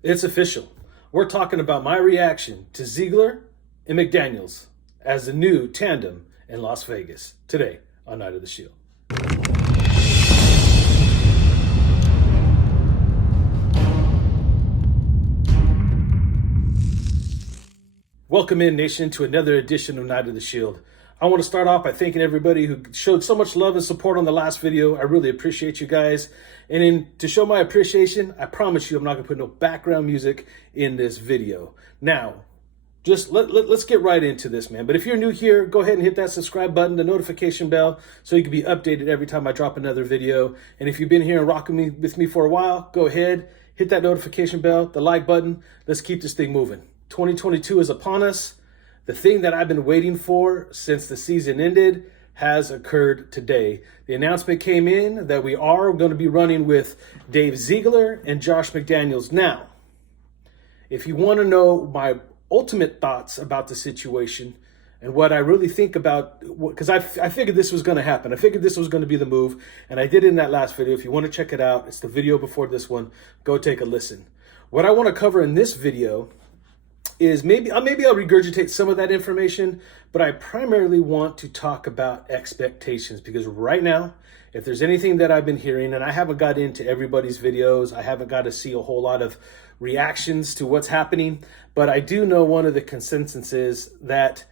It's official. We're talking about my reaction to Ziegler and MscDaniels as the new tandem in Las Vegas today on Night of the Shield. Welcome in, nation, to another edition of Night of the Shield. I want to start off by thanking everybody who showed so much love and support on the last video. I really appreciate you guys. And to show my appreciation, I promise you I'm not going to put no background music in this video. Now, just let's get right into this, man. But if you're new here, go ahead and hit that subscribe button, the notification bell, so you can be updated every time I drop another video. And if you've been here and rocking with me for a while, go ahead, hit that notification bell, the like button. Let's keep this thing moving. 2022 is upon us. The thing that I've been waiting for since the season ended has occurred today. The announcement came in that we are going to be running with Dave Ziegler and Josh MscDaniels. Now, if you want to know my ultimate thoughts about the situation and what I really think about, because I figured this was going to happen. I figured this was going to be the move, and I did it in that last video. If you want to check it out, it's the video before this one. Go take a listen. What I want to cover in this video is maybe I'll regurgitate some of that information, but I primarily want to talk about expectations, because right now, if there's anything that I've been hearing, and I haven't got into everybody's videos, I haven't got to see a whole lot of reactions to what's happening, but I do know one of the consensus is that,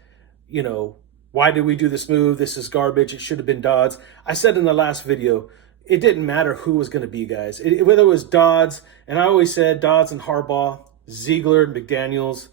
you know, why did we do this move? This is garbage. It should have been Dodds. I said in the last video, it didn't matter who was going to be, guys. Whether it was Dodds, and I always said Dodds and Harbaugh, Ziegler, MscDaniels.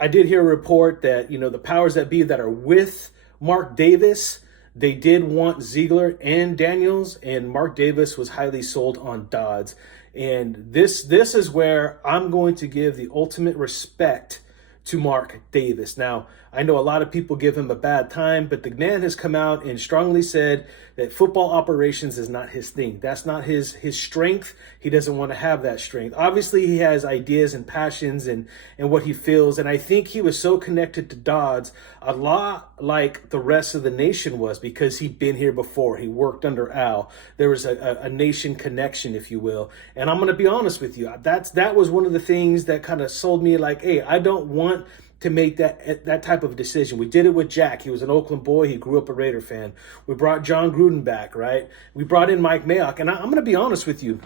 I did hear a report that, you know, the powers that be that are with Mark Davis, they did want Ziegler and Daniels, and Mark Davis was highly sold on Dodds. And this is where I'm going to give the ultimate respect to Mark Davis. Now, I know a lot of people give him a bad time, but the man has come out and strongly said that football operations is not his thing. That's not his strength. He doesn't want to have that strength. Obviously, he has ideas and passions and what he feels. And I think he was so connected to Dodds, a lot like the rest of the nation was, because he'd been here before. He worked under Al. There was a nation connection, if you will. And I'm going to be honest with you. That was one of the things that kind of sold me like, hey, I don't want to make that type of decision. We did it with Jack. He was an Oakland boy. He grew up a Raider fan. We brought John Gruden back, right? We brought in Mike Mayock. And I'm going to be honest with you.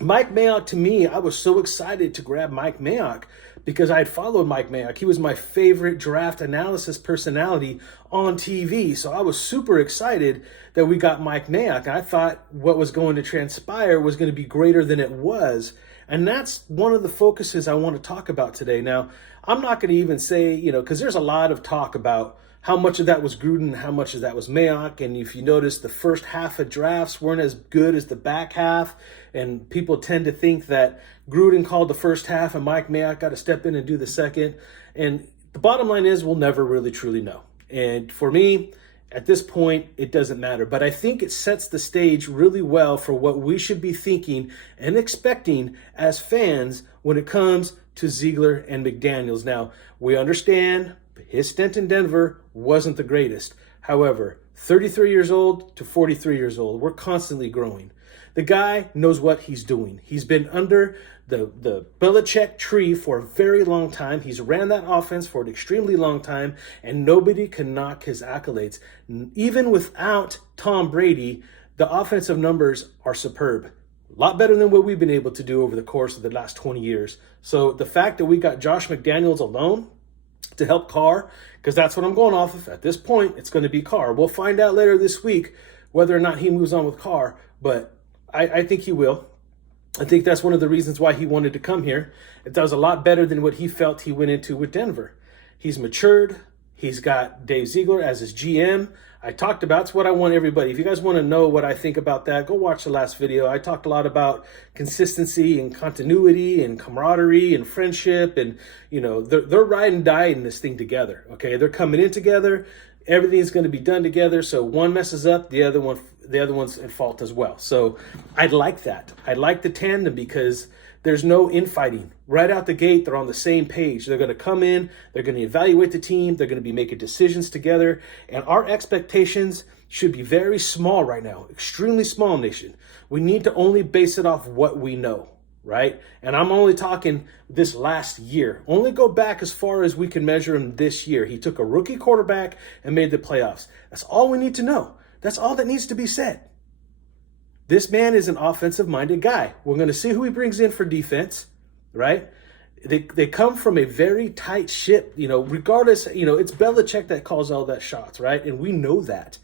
Mike Mayock, to me, I was so excited to grab Mike Mayock because I had followed Mike Mayock. He was my favorite draft analysis personality on TV. So I was super excited that we got Mike Mayock. And I thought what was going to transpire was going to be greater than it was. And that's one of the focuses I want to talk about today. Now, I'm not going to even say, you know, because there's a lot of talk about how much of that was Gruden and how much of that was Mayock. And if you notice, the first half of drafts weren't as good as the back half. And people tend to think that Gruden called the first half and Mike Mayock got to step in and do the second. And the bottom line is we'll never really truly know. And for me, at this point, it doesn't matter. But I think it sets the stage really well for what we should be thinking and expecting as fans when it comes to Ziegler and MscDaniels. Now, we understand his stint in Denver wasn't the greatest. However, 33 years old to 43 years old, we're constantly growing. The guy knows what he's doing. He's been under the Belichick tree for a very long time. He's ran that offense for an extremely long time, and nobody can knock his accolades. Even without Tom Brady, the offensive numbers are superb. A lot better than what we've been able to do over the course of the last 20 years. So the fact that we got Josh MscDaniels alone to help Carr, because that's what I'm going off of. At this point, it's going to be Carr. We'll find out later this week whether or not he moves on with Carr, but I think he will. I think that's one of the reasons why he wanted to come here. It does a lot better than what he felt he went into with Denver. He's matured. He's got Dave Ziegler as his GM. I talked about, it's what I want everybody. If you guys want to know what I think about that, go watch the last video. I talked a lot about consistency and continuity and camaraderie and friendship. And, you know, they're riding and dying this thing together. Okay, they're coming in together. Everything's going to be done together. So one messes up, the other one's at fault as well. So I'd like that. I like the tandem because there's no infighting. Right out the gate, they're on the same page. They're going to come in, they're going to evaluate the team, they're going to be making decisions together, and our expectations should be very small right now, extremely small, nation. We need to only base it off what we know. right? And I'm only talking this last year. Only go back as far as we can measure him this year. He took a rookie quarterback and made the playoffs. That's all we need to know. That's all that needs to be said. This man is an offensive-minded guy. We're going to see who he brings in for defense, right? They come from a very tight ship, regardless, it's Belichick that calls all that shots, right? And we know that.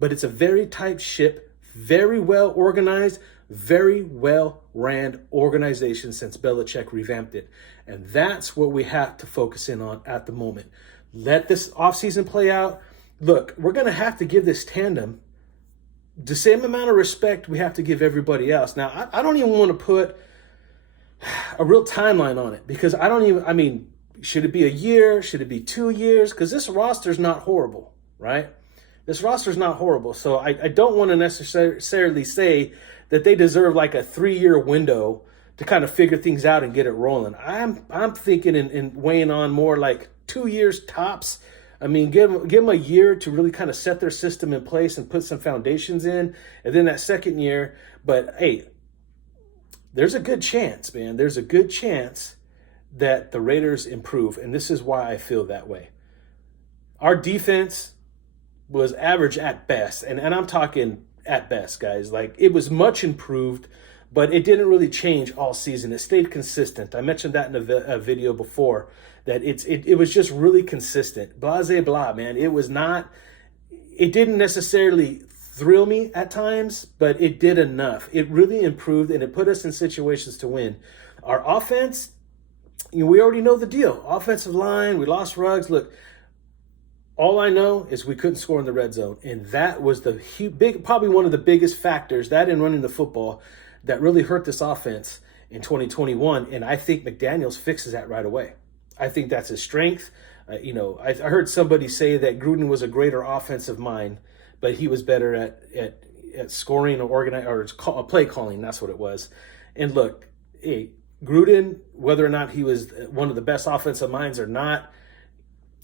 But it's a very tight ship, very well organized, very well ran organization since Belichick revamped it. And that's what we have to focus in on at the moment. Let this offseason play out. Look, we're going to have to give this tandem the same amount of respect we have to give everybody else. Now, I don't even want to put a real timeline on it because should it be a year? Should it be 2 years? Because this roster's not horrible, right? This roster's not horrible. So I don't want to necessarily say that they deserve like a 3-year window to kind of figure things out and get it rolling. I'm thinking and weighing on more like 2 years tops. Give them a year to really kind of set their system in place and put some foundations in. And then that second year, but hey, there's a good chance, man. There's a good chance that the Raiders improve. And this is why I feel that way. Our defense was average at best. And I'm talking at best, guys. Like, it was much improved, but it didn't really change all season. It stayed consistent. I mentioned that in a video before, that it was just really consistent. Blase blah, man. It didn't necessarily thrill me at times, but it did enough. It really improved, and it put us in situations to win. Our offense, we already know the deal. Offensive line, we lost Ruggs. Look, all I know is we couldn't score in the red zone, and that was probably one of the biggest factors, that and running the football, that really hurt this offense in 2021, and I think MscDaniels fixes that right away. I think that's his strength. I heard somebody say that Gruden was a greater offensive mind, but he was better at scoring or play calling. That's what it was. And look, hey, Gruden, whether or not he was one of the best offensive minds or not,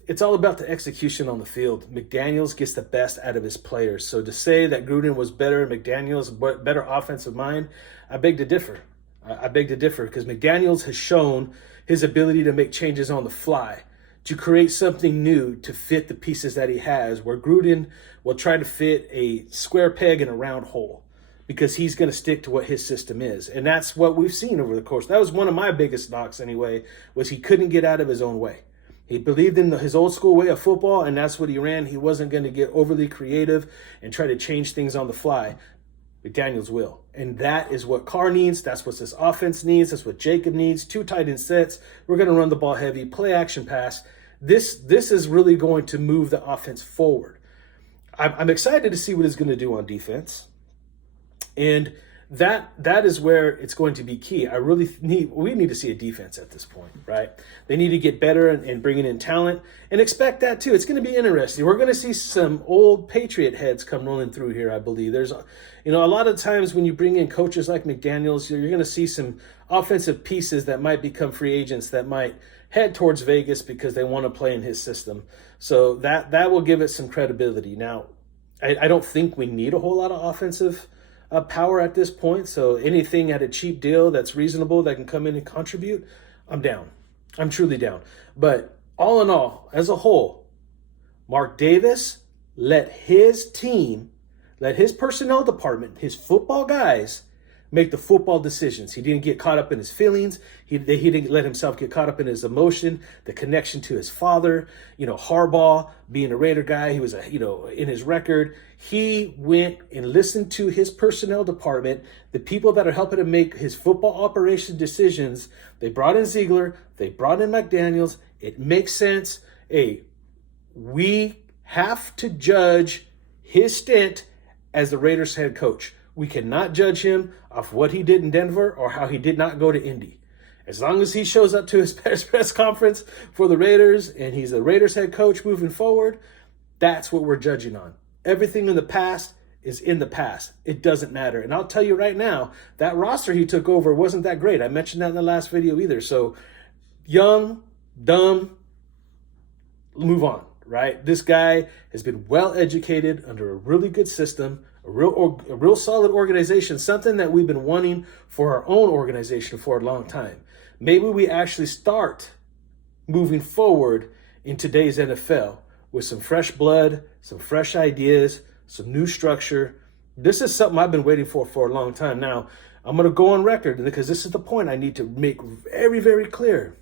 it's all about the execution on the field. MscDaniels gets the best out of his players. So to say that Gruden was better, MscDaniels better offensive mind, I beg to differ. I beg to differ because MscDaniels has shown his ability to make changes on the fly, to create something new to fit the pieces that he has, where Gruden will try to fit a square peg in a round hole because he's going to stick to what his system is. And that's what we've seen over the course. That was one of my biggest knocks anyway, was he couldn't get out of his own way. He believed in his old school way of football, and that's what he ran. He wasn't going to get overly creative and try to change things on the fly. MscDaniels will. And that is what Carr needs. That's what this offense needs. That's what Jacob needs. 2 tight end sets. We're going to run the ball heavy, play action pass. This is really going to move the offense forward. I'm excited to see what he's going to do on defense. And that is where it's going to be key. We need to see a defense at this point, right? They need to get better and bringing in talent, and expect that too. It's going to be interesting. We're going to see some old Patriot heads come rolling through here, I believe. There's, a lot of times when you bring in coaches like MscDaniels, you're going to see some offensive pieces that might become free agents that might head towards Vegas because they want to play in his system. So that will give it some credibility. Now, I don't think we need a whole lot of offensive power at this point. So anything at a cheap deal that's reasonable that can come in and contribute, I'm down. I'm truly down. But all in all, as a whole, Mark Davis let his team, let his personnel department, his football guys make the football decisions. He didn't get caught up in his feelings. He didn't let himself get caught up in his emotion, the connection to his father. Harbaugh, being a Raider guy, he was in his record. He went and listened to his personnel department, the people that are helping him make his football operation decisions. They brought in Ziegler. They brought in MscDaniels. It makes sense. Hey, we have to judge his stint as the Raiders head coach. We cannot judge him off what he did in Denver or how he did not go to Indy. As long as he shows up to his press conference for the Raiders and he's the Raiders head coach moving forward, that's what we're judging on. Everything in the past is in the past. It doesn't matter. And I'll tell you right now, that roster he took over wasn't that great. I mentioned that in the last video either. So young, dumb, move on, right? This guy has been well educated under a really good system, a real solid organization, something that we've been wanting for our own organization for a long time. Maybe we actually start moving forward in today's NFL with some fresh blood, some fresh ideas, some new structure. This is something I've been waiting for a long time. Now, I'm going to go on record because this is the point I need to make very, very clear.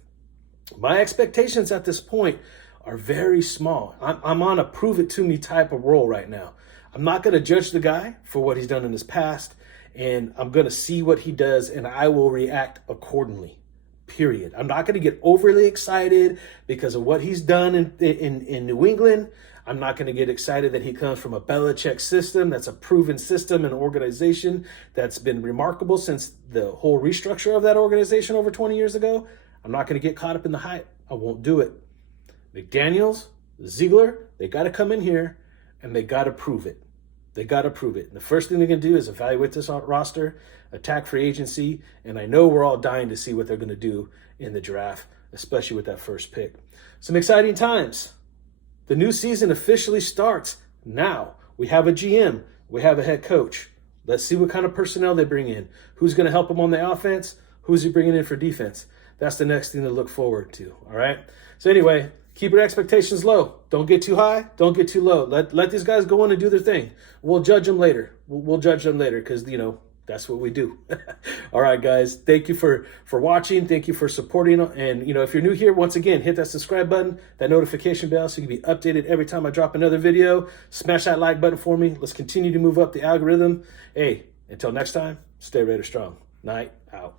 My expectations at this point are very small. I'm on a prove it to me type of role right now. I'm not going to judge the guy for what he's done in his past, and I'm going to see what he does, and I will react accordingly, period. I'm not going to get overly excited because of what he's done in New England. I'm not going to get excited that he comes from a Belichick system. That's a proven system and organization that's been remarkable since the whole restructure of that organization over 20 years ago. I'm not going to get caught up in the hype. I won't do it. MscDaniels, Ziegler, they got to come in here and they got to prove it. They got to prove it. And the first thing they're going to do is evaluate this roster, attack free agency, and I know we're all dying to see what they're going to do in the draft, especially with that first pick. Some exciting times. The new season officially starts now. We have a GM. We have a head coach. Let's see what kind of personnel they bring in. Who's going to help them on the offense? Who's he bringing in for defense? That's the next thing to look forward to, all right? So anyway, keep your expectations low. Don't get too high. Don't get too low. Let these guys go in and do their thing. We'll judge them later. We'll judge them later because, that's what we do. All right, guys. Thank you for watching. Thank you for supporting. And, if you're new here, once again, hit that subscribe button, that notification bell so you can be updated every time I drop another video. Smash that like button for me. Let's continue to move up the algorithm. Hey, until next time, stay Raider strong. Night out.